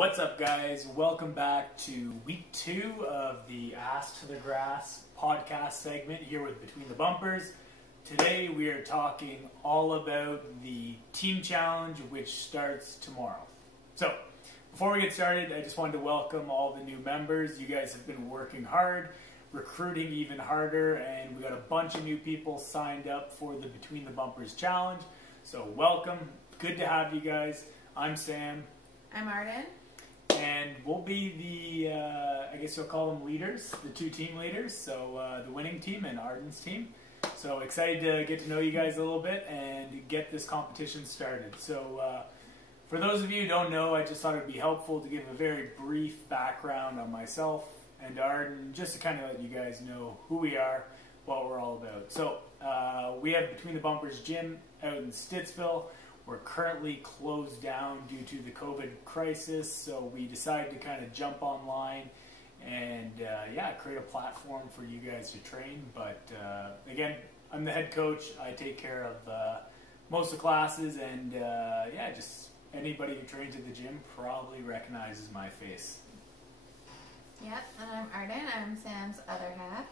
What's up, guys? Welcome back to week 2 of the Ass to the Grass podcast segment here with Between the Bumpers. Today we are talking all about the team challenge, which starts tomorrow. So, before we get started, I just wanted to welcome all the new members. You guys have been working hard, recruiting even harder, and we got a bunch of new people signed up for the Between the Bumpers challenge. So welcome. Good to have you guys. I'm Sam. I'm Arden. And we'll be the, I guess you'll call them leaders, the two team leaders. So the winning team and Arden's team. So excited to get to know you guys a little bit and get this competition started. So for those of you who don't know, I just thought it would be helpful to give a very brief background on myself and Arden, just to kind of let you guys know who we are, what we're all about. So we have Between the Bumpers gym out in Stittsville. We're currently closed down due to the COVID crisis, so we decided to kind of jump online and create a platform for you guys to train. But again, I'm the head coach. I take care of most of the classes, and just anybody who trains at the gym probably recognizes my face. Yep, and I'm Arden. I'm Sam's other half.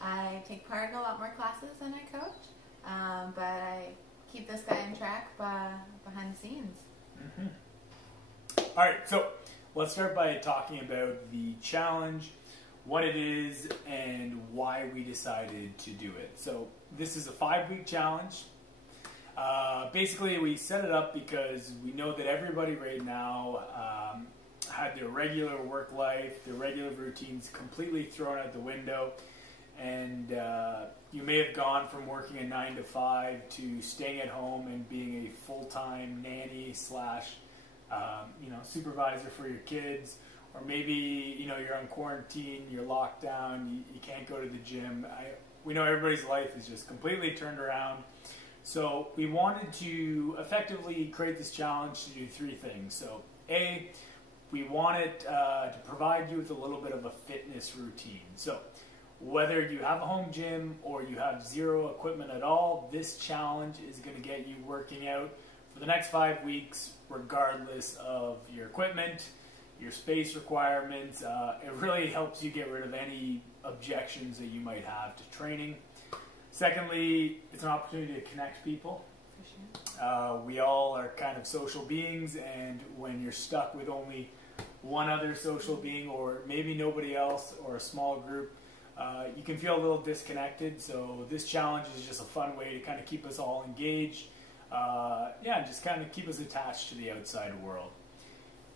I take part in a lot more classes than I coach, but I keep this guy in track behind the scenes. Mm-hmm. All right, so let's start by talking about the challenge, what it is, and why we decided to do it. So this is a 5-week challenge. Basically, we set it up because we know that everybody right now had their regular work life, their regular routines completely thrown out the window. And you may have gone from working a 9 to 5 to staying at home and being a full-time nanny slash supervisor for your kids, or maybe you're on quarantine, you're locked down, you can't go to the gym. We know everybody's life is just completely turned around. So we wanted to effectively create this challenge to do 3 things. So A, we wanted to provide you with a little bit of a fitness routine. So whether you have a home gym or you have zero equipment at all, this challenge is going to get you working out for the next 5 weeks, regardless of your equipment, your space requirements. It really helps you get rid of any objections that you might have to training. Secondly, it's an opportunity to connect people. For sure. We all are kind of social beings, and when you're stuck with only one other social being, or maybe nobody else, or a small group, you can feel a little disconnected. So this challenge is just a fun way to kind of keep us all engaged. Just kind of keep us attached to the outside world.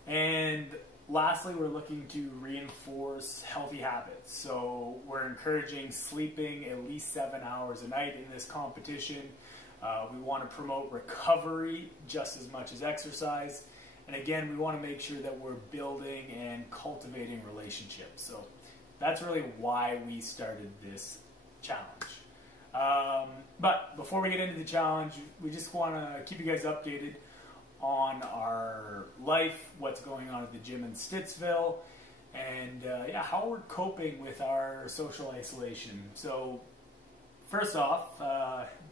And lastly, we're looking to reinforce healthy habits. So we're encouraging sleeping at least 7 hours a night in this competition. We want to promote recovery just as much as exercise. And again, we want to make sure that we're building and cultivating relationships. So that's really why we started this challenge. But before we get into the challenge, we just want to keep you guys updated on our life, what's going on at the gym in Stittsville, and how we're coping with our social isolation. So first off,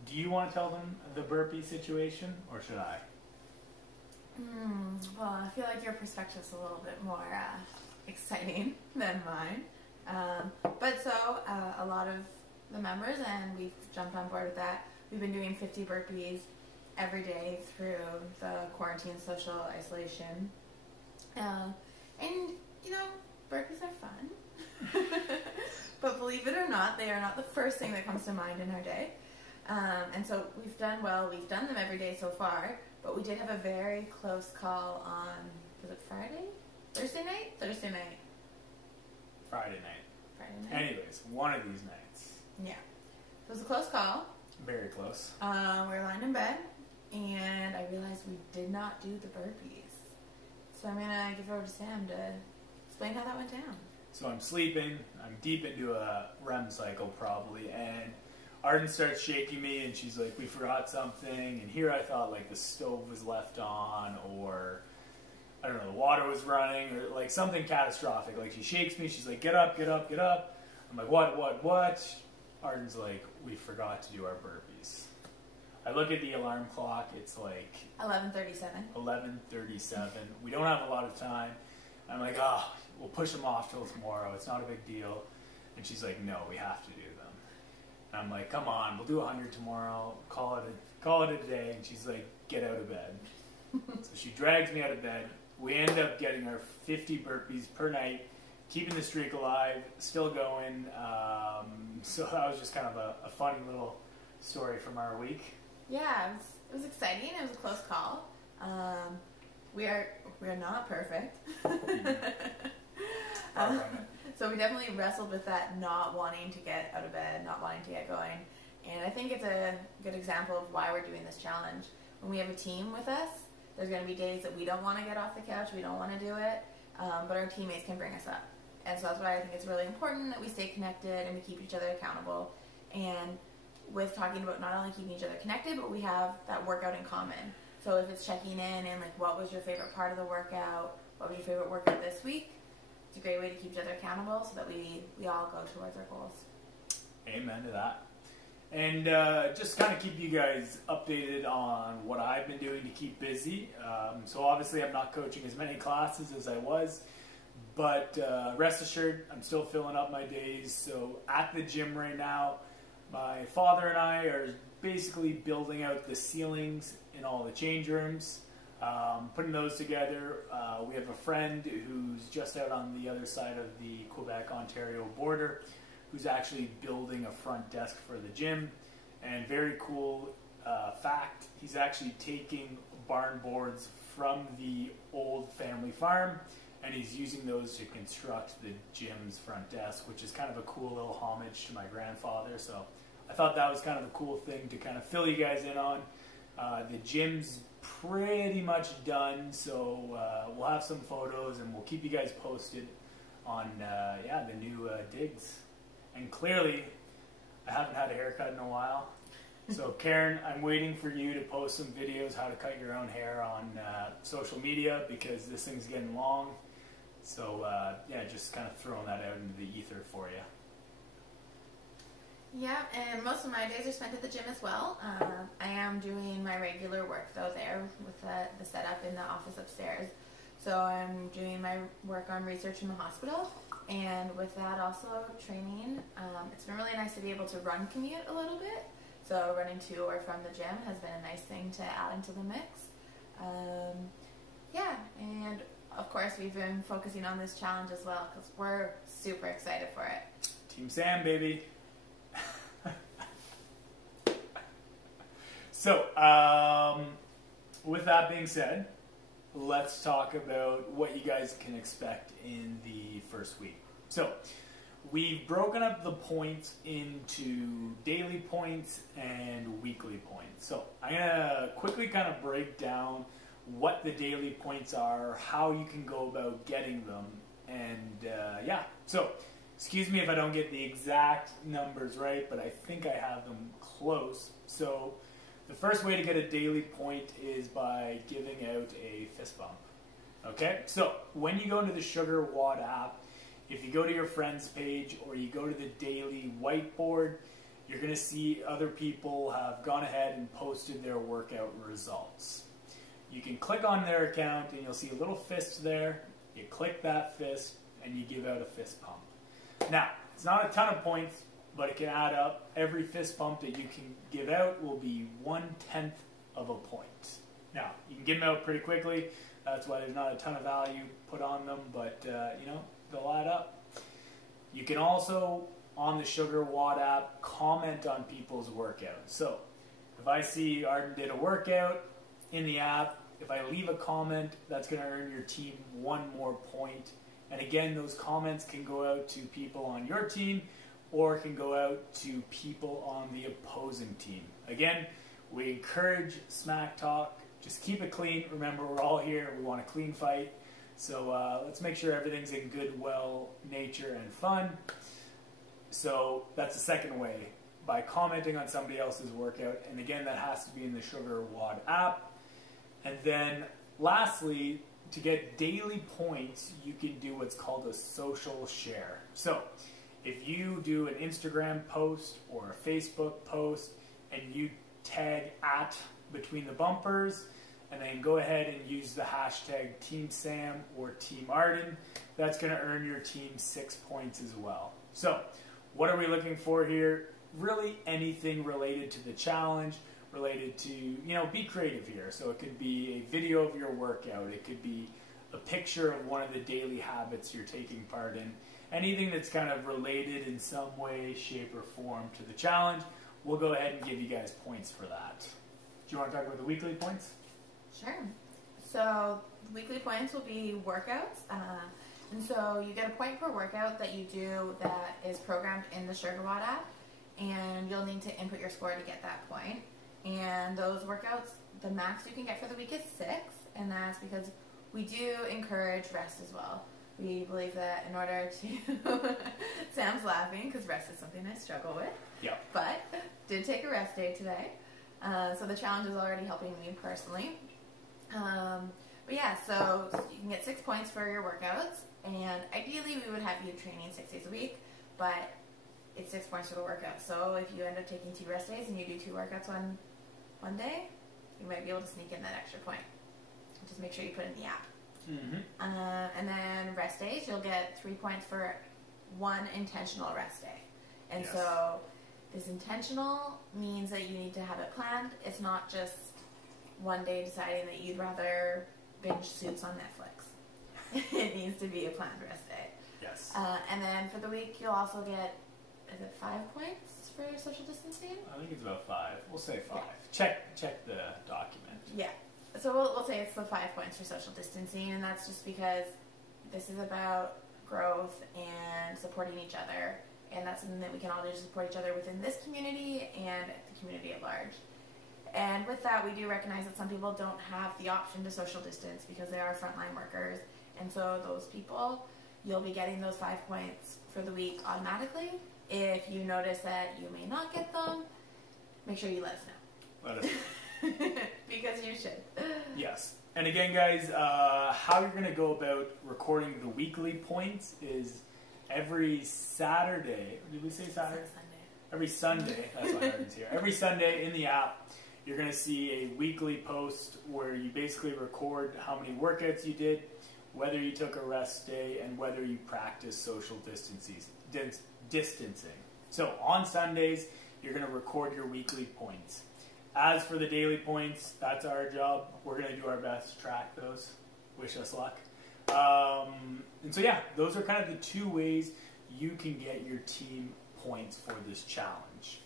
do you want to tell them the burpee situation, or should I? Well, I feel like your perspective's a little bit more exciting than mine. A lot of the members, and we've jumped on board with that, we've been doing 50 burpees every day through the quarantine social isolation. Burpees are fun. But believe it or not, they are not the first thing that comes to mind in our day. And so we've done well. We've done them every day so far, but we did have a very close call on, was it Friday? Thursday night? Thursday night. Friday night. Anyways, one of these nights. Yeah. It was a close call. Very close. We were lying in bed, and I realized we did not do the burpees. So I'm going to give it over to Sam to explain how that went down. So I'm sleeping. I'm deep into a REM cycle probably, and Arden starts shaking me, and she's like, we forgot something. And here I thought like the stove was left on, or I don't know, the water was running, or like something catastrophic. Like she shakes me, she's like, get up, get up, get up. I'm like, what? Arden's like, we forgot to do our burpees. I look at the alarm clock, it's like 11:37. 11:37. We don't have a lot of time. I'm like, oh, we'll push them off till tomorrow. It's not a big deal. And she's like, no, we have to do them. And I'm like, come on, we'll do 100 tomorrow. Call it a day. And she's like, get out of bed. So she drags me out of bed. We end up getting our 50 burpees per night, keeping the streak alive, still going. So that was just kind of a funny little story from our week. Yeah, it was exciting. It was a close call. We are not perfect. So we definitely wrestled with that, not wanting to get out of bed, not wanting to get going. And I think it's a good example of why we're doing this challenge. When we have a team with us, there's going to be days that we don't want to get off the couch, we don't want to do it, but our teammates can bring us up. And so that's why I think it's really important that we stay connected and we keep each other accountable. And with talking about not only keeping each other connected, but we have that workout in common. So if it's checking in and like, what was your favorite part of the workout? What was your favorite workout this week? It's a great way to keep each other accountable so that we all go towards our goals. Amen to that. And just kind of keep you guys updated on what I've been doing to keep busy. So obviously I'm not coaching as many classes as I was, but rest assured I'm still filling up my days. So at the gym right now, my father and I are basically building out the ceilings in all the change rooms, putting those together. We have a friend who's just out on the other side of the Quebec-Ontario border who's actually building a front desk for the gym. And very cool fact, he's actually taking barn boards from the old family farm and he's using those to construct the gym's front desk, which is kind of a cool little homage to my grandfather. So I thought that was kind of a cool thing to kind of fill you guys in on. The gym's pretty much done, so we'll have some photos and we'll keep you guys posted on the new digs. And clearly, I haven't had a haircut in a while. So Karen, I'm waiting for you to post some videos how to cut your own hair on social media because this thing's getting long. So just kind of throwing that out into the ether for you. Yeah, and most of my days are spent at the gym as well. I am doing my regular work though there with the setup in the office upstairs. So I'm doing my work on research in the hospital, and with that also training. It's been really nice to be able to run commute a little bit. So running to or from the gym has been a nice thing to add into the mix. And of course we've been focusing on this challenge as well because we're super excited for it. Team Sam, baby. So, with that being said, let's talk about what you guys can expect in the first week. So, we've broken up the points into daily points and weekly points. So, I'm going to quickly kind of break down what the daily points are, how you can go about getting them, and So, excuse me if I don't get the exact numbers right, but I think I have them close. So, the first way to get a daily point is by giving out a fist bump. Okay, so when you go into the Sugar WOD app, if you go to your friends page or you go to the daily whiteboard, you're going to see other people have gone ahead and posted their workout results. You can click on their account and you'll see a little fist there. You click that fist and you give out a fist pump. Now, it's not a ton of points, but it can add up. Every fist pump that you can give out will be 1/10 of a point. Now, you can give them out pretty quickly. That's why there's not a ton of value put on them, but they'll add up. You can also, on the Sugar WOD app, comment on people's workouts. So, if I see Arden did a workout in the app, if I leave a comment, that's going to earn your team 1 more point. And again, those comments can go out to people on your team, or it can go out to people on the opposing team. Again, we encourage smack talk. Just keep it clean. Remember, we're all here. We want a clean fight. So let's make sure everything's in good, well, nature and fun. So that's the second way, by commenting on somebody else's workout. And again, that has to be in the Sugar WOD app. And then lastly, to get daily points, you can do what's called a social share. So if you do an Instagram post or a Facebook post and you tag @ between the bumpers, and then go ahead and use the hashtag Team Sam or Team Arden. That's going to earn your team 6 points as well. So what are we looking for here? Really anything related to the challenge, related to, be creative here. So it could be a video of your workout. It could be a picture of one of the daily habits you're taking part in. Anything that's kind of related in some way, shape, or form to the challenge, we'll go ahead and give you guys points for that. Do you want to talk about the weekly points? Sure. So weekly points will be workouts. And so you get a point per workout that you do that is programmed in the SugarBot app. And you'll need to input your score to get that point. And those workouts, the max you can get for the week is 6. And that's because we do encourage rest as well. We believe that in order to... Sam's laughing because rest is something I struggle with. Yeah. But did take a rest day today. So the challenge is already helping me personally. But yeah, so you can get 6 points for your workouts. And ideally we would have you training 6 days a week. But it's 6 points for the workout. So if you end up taking 2 rest days and you do 2 workouts one day, you might be able to sneak in that extra point. Just make sure you put it in the app. Mm-hmm. And then rest days, you'll get 3 points for 1 intentional rest day. And yes. So this intentional means that you need to have it planned. It's not just one day deciding that you'd rather binge Suits on Netflix. It needs to be a planned rest day. Yes. And then for the week, you'll also get, is it 5 points for your social distancing? I think it's about 5. We'll say 5. Yeah. Check the document. Yeah. So we'll say it's the 5 points for social distancing, and that's just because this is about growth and supporting each other, and that's something that we can all do to support each other within this community and the community at large. And with that, we do recognize that some people don't have the option to social distance because they are frontline workers, and so those people, you'll be getting those 5 points for the week automatically. If you notice that you may not get them, make sure you let us know. Let us know. Because you should. Yes. And again, guys, how you're going to go about recording the weekly points is every Saturday. Did we say Saturday? Sunday. Every Sunday. That's why Arden's here. Every Sunday in the app, you're going to see a weekly post where you basically record how many workouts you did, whether you took a rest day, and whether you practice social distancing. So on Sundays, you're going to record your weekly points. As for the daily points, that's our job. We're going to do our best to track those. Wish us luck. And so yeah, those are kind of the 2 ways you can get your team points for this challenge.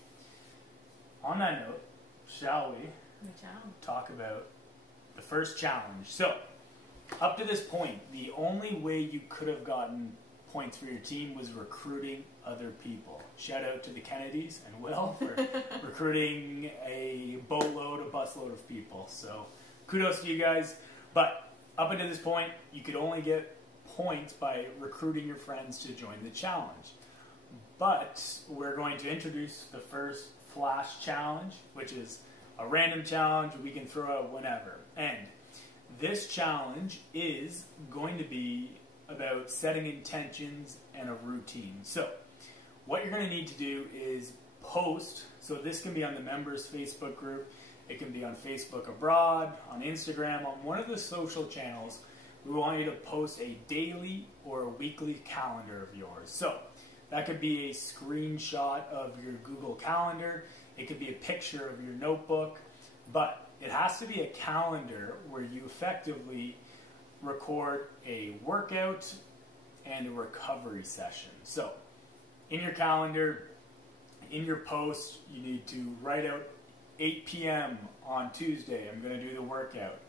On that note, shall we talk about the first challenge? So, up to this point, the only way you could have gotten points for your team was recruiting other people. Shout out to the Kennedys and Will for recruiting a boatload, a busload of people. So kudos to you guys. But up until this point, you could only get points by recruiting your friends to join the challenge. But we're going to introduce the first flash challenge, which is a random challenge we can throw out whenever. And this challenge is going to be about setting intentions and a routine. So what you're going to need to do is post. So this can be on the members Facebook group. It can be on Facebook Abroad, on Instagram, on one of the social channels. We want you to post a daily or a weekly calendar of yours. So that could be a screenshot of your Google Calendar. It could be a picture of your notebook. But it has to be a calendar where you effectively record a workout and a recovery session. So in your calendar, in your post, you need to write out 8 p.m. on Tuesday, I'm going to do the workout.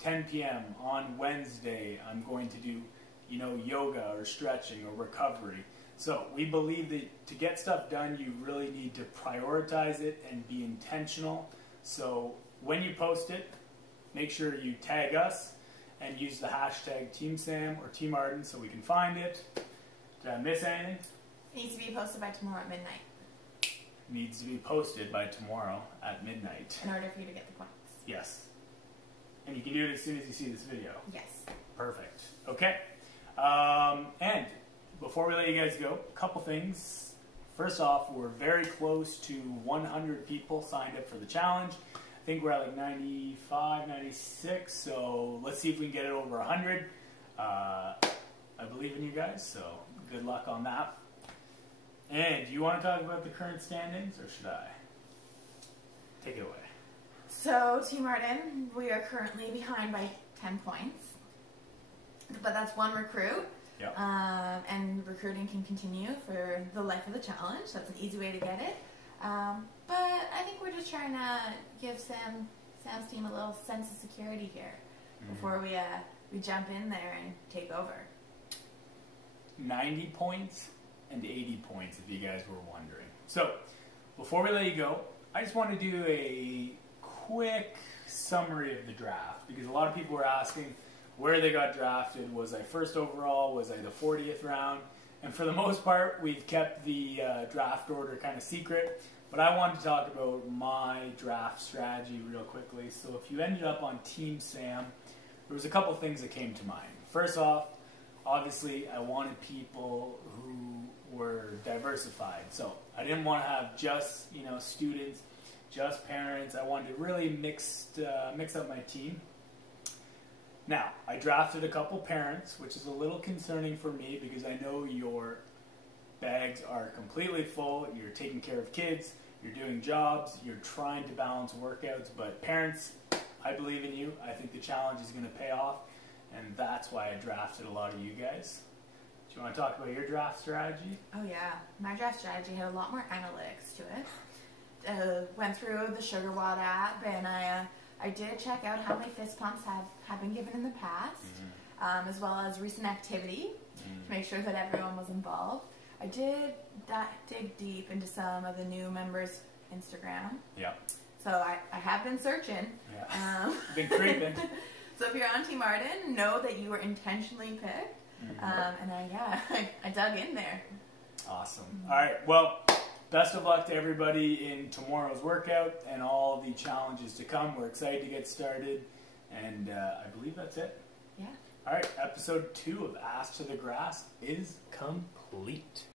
10 p.m. on Wednesday, I'm going to do, yoga or stretching or recovery. So we believe that to get stuff done, you really need to prioritize it and be intentional. So when you post it, make sure you tag us and use the hashtag Team Sam or Team Arden so we can find it. Did I miss anything? It needs to be posted by tomorrow at midnight. Needs to be posted by tomorrow at midnight. In order for you to get the points. Yes. And you can do it as soon as you see this video. Yes. Perfect. Okay. And before we let you guys go, a couple things. First off, we're very close to 100 people signed up for the challenge. I think we're at like 95, 96, so let's see if we can get it over 100. I believe in you guys, so good luck on that. And do you want to talk about the current standings, or should I? Take it away. So, Team Arden, we are currently behind by 10 points. But that's one recruit. Yep. And recruiting can continue for the life of the challenge. That's an easy way to get it. But I think we're just trying to give Sam's team a little sense of security here before we jump in there and take over. 90 points and 80 points, if you guys were wondering. So, before we let you go, I just want to do a quick summary of the draft, because a lot of people were asking where they got drafted. Was I first overall? Was I the 40th round? And for the most part, we've kept the draft order kind of secret. But I wanted to talk about my draft strategy real quickly. So if you ended up on Team Sam, there was a couple things that came to mind. First off, obviously, I wanted people who were diversified. So I didn't want to have just students, just parents. I wanted to really mix up my team. Now, I drafted a couple parents, which is a little concerning for me because I know your bags are completely full. You're taking care of kids, you're doing jobs, you're trying to balance workouts. But parents, I believe in you. I think the challenge is going to pay off, and that's why I drafted a lot of you guys. Do you want to talk about your draft strategy? Oh yeah, my draft strategy had a lot more analytics to it. Went through the Sugar Watt app, and I did check out how many fist pumps have been given in the past, as well as recent activity to make sure that everyone was involved. I did dig deep into some of the new members' Instagram. Yeah. So I have been searching. Yeah. Been creeping. So if you're on Team Arden, know that you were intentionally picked. And I dug in there. Awesome. All right. Well, best of luck to everybody in tomorrow's workout and all the challenges to come. We're excited to get started, and I believe that's it. Yeah. All right. Episode 2 of Ass to the Grass is complete.